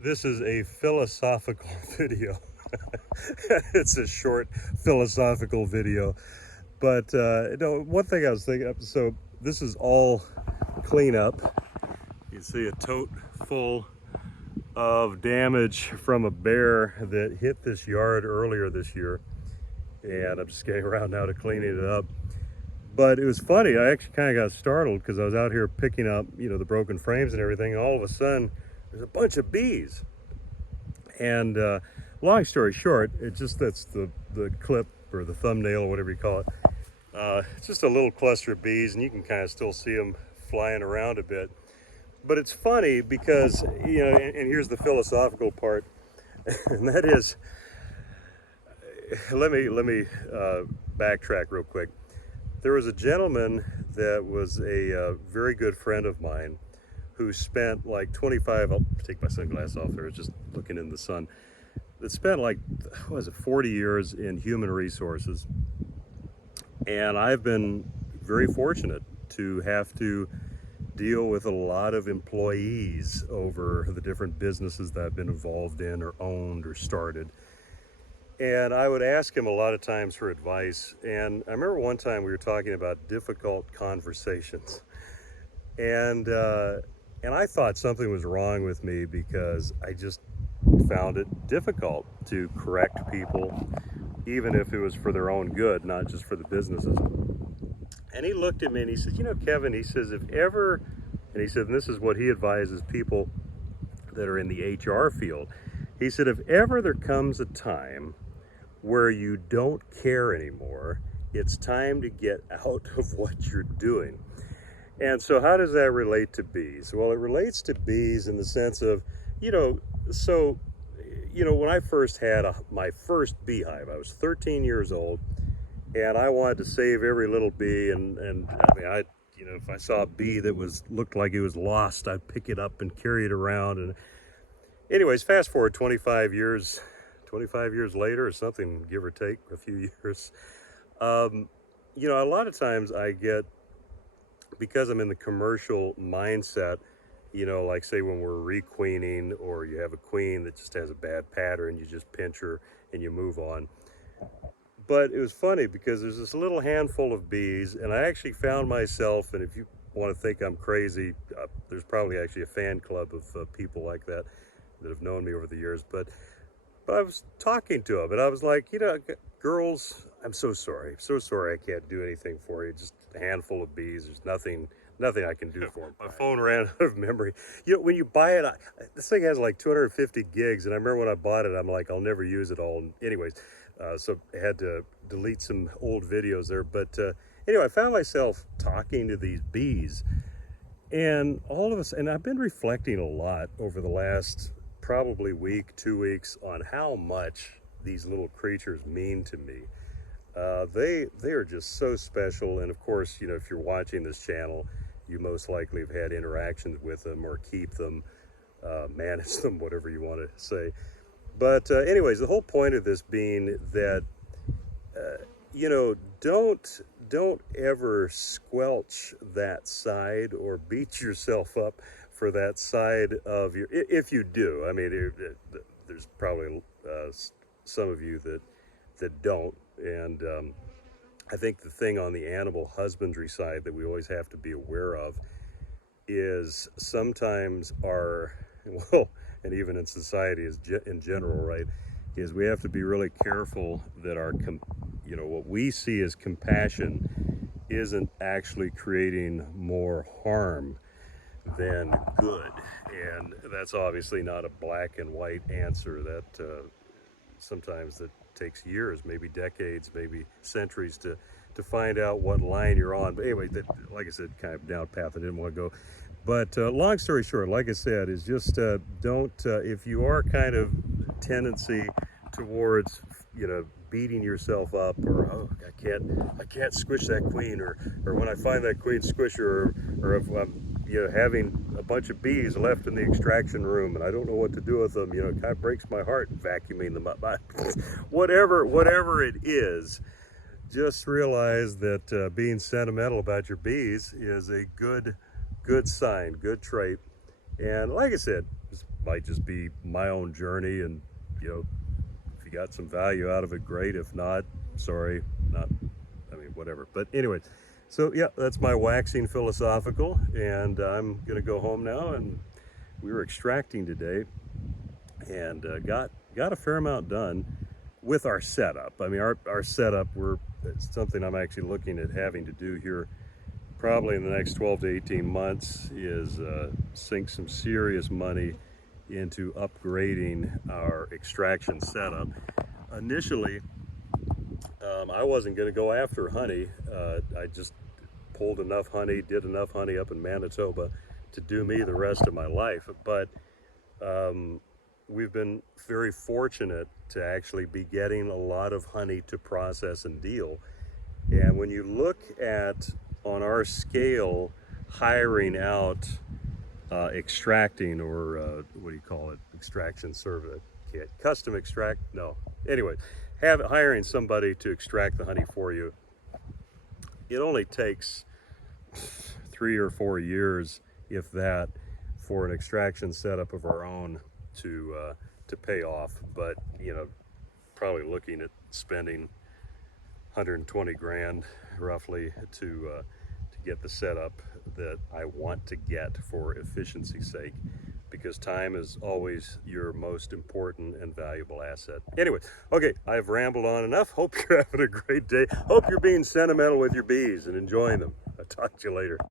This is a philosophical video. It's a short philosophical video. But no, one thing I was thinking of, so this is all cleanup. You see a tote full of damage from a bear that hit this yard earlier this year. And I'm just getting around now to cleaning it up. But it was funny, I actually kind of got startled because I was out here picking up, the broken frames and everything, and all of a sudden there's a bunch of bees. And long story short, that's the clip or the thumbnail or whatever you call it. It's just a little cluster of bees, and you can kind of still see them flying around a bit. But it's funny because, and here's the philosophical part, and that is, let me backtrack real quick. There was a gentleman that was a very good friend of mine who spent like 25, I'll take my sunglasses off there, just looking in the sun, that spent like, 40 years in human resources. And I've been very fortunate to have to deal with a lot of employees over the different businesses that I've been involved in or owned or started. And I would ask him a lot of times for advice. And I remember one time we were talking about difficult conversations. And I thought something was wrong with me because I just found it difficult to correct people, even if it was for their own good, not just for the businesses. And he looked at me and he said, Kevin, he says, if ever, and he said, and this is what he advises people that are in the HR field, he said, if ever there comes a time where you don't care anymore, it's time to get out of what you're doing. And so how does that relate to bees? Well, it relates to bees in the sense of, when I first had my first beehive, I was 13 years old, and I wanted to save every little bee. And I mean, if I saw a bee that looked like it was lost, I'd pick it up and carry it around. And anyways, fast forward 25 years later or something, give or take a few years. A lot of times because I'm in the commercial mindset, like say when we're requeening or you have a queen that just has a bad pattern, you just pinch her and you move on. But it was funny because there's this little handful of bees, and I actually found myself, and if you want to think I'm crazy, there's probably actually a fan club of people like that have known me over the years. But I was talking to them, and I was like, girls, I'm so sorry I can't do anything for you. Just a handful of bees. There's nothing I can do for them. My phone ran out of memory. When you buy it, this thing has like 250 gigs, and I remember when I bought it, I'm like, I'll never use it all. And anyways, so I had to delete some old videos there. But anyway, I found myself talking to these bees, and and I've been reflecting a lot over the last probably week, 2 weeks, on how much these little creatures mean to me. They are just so special. And of course, if you're watching this channel, you most likely have had interactions with them or keep them, manage them, whatever you want to say. But anyways, the whole point of this being that, don't ever squelch that side or beat yourself up for that side of if you do. I mean, there's probably some of you that don't. And I think the thing on the animal husbandry side that we always have to be aware of is sometimes and even in society in general, right, is we have to be really careful that what we see as compassion isn't actually creating more harm than good. And that's obviously not a black and white answer. That sometimes that takes years, maybe decades, maybe centuries to find out what line you're on. But anyway, like I said, kind of down path I didn't want to go. But long story short, like I said, is just don't, if you are kind of tendency towards, beating yourself up, or I can't squish that queen, or when I find that queen squisher, or if I'm having a bunch of bees left in the extraction room and I don't know what to do with them, it kind of breaks my heart vacuuming them up. Whatever it is, just realize that being sentimental about your bees is a good sign, good trait. And like I said, might just be my own journey, and you know, if you got some value out of it, great. If not, sorry, not, I mean, whatever. But anyway, so yeah, that's my waxing philosophical, and I'm gonna go home now. And we were extracting today, and got a fair amount done with our setup. I mean, our setup, it's something I'm actually looking at having to do here probably in the next 12 to 18 months, is sink some serious money into upgrading our extraction setup. Initially, I wasn't going to go after honey. I just pulled enough honey, did enough honey up in Manitoba to do me the rest of my life. But we've been very fortunate to actually be getting a lot of honey to process and deal. And when you look at, on our scale, hiring out extracting, or what do you call it, extraction service kit, custom extract, no, anyway, hiring somebody to extract the honey for you, it only takes 3 or 4 years, if that, for an extraction setup of our own to pay off. But you know, probably looking at spending 120 grand roughly to get the setup that I want to get for efficiency's sake, because time is always your most important and valuable asset. Anyway, okay, I've rambled on enough. Hope you're having a great day. Hope you're being sentimental with your bees and enjoying them. I'll talk to you later.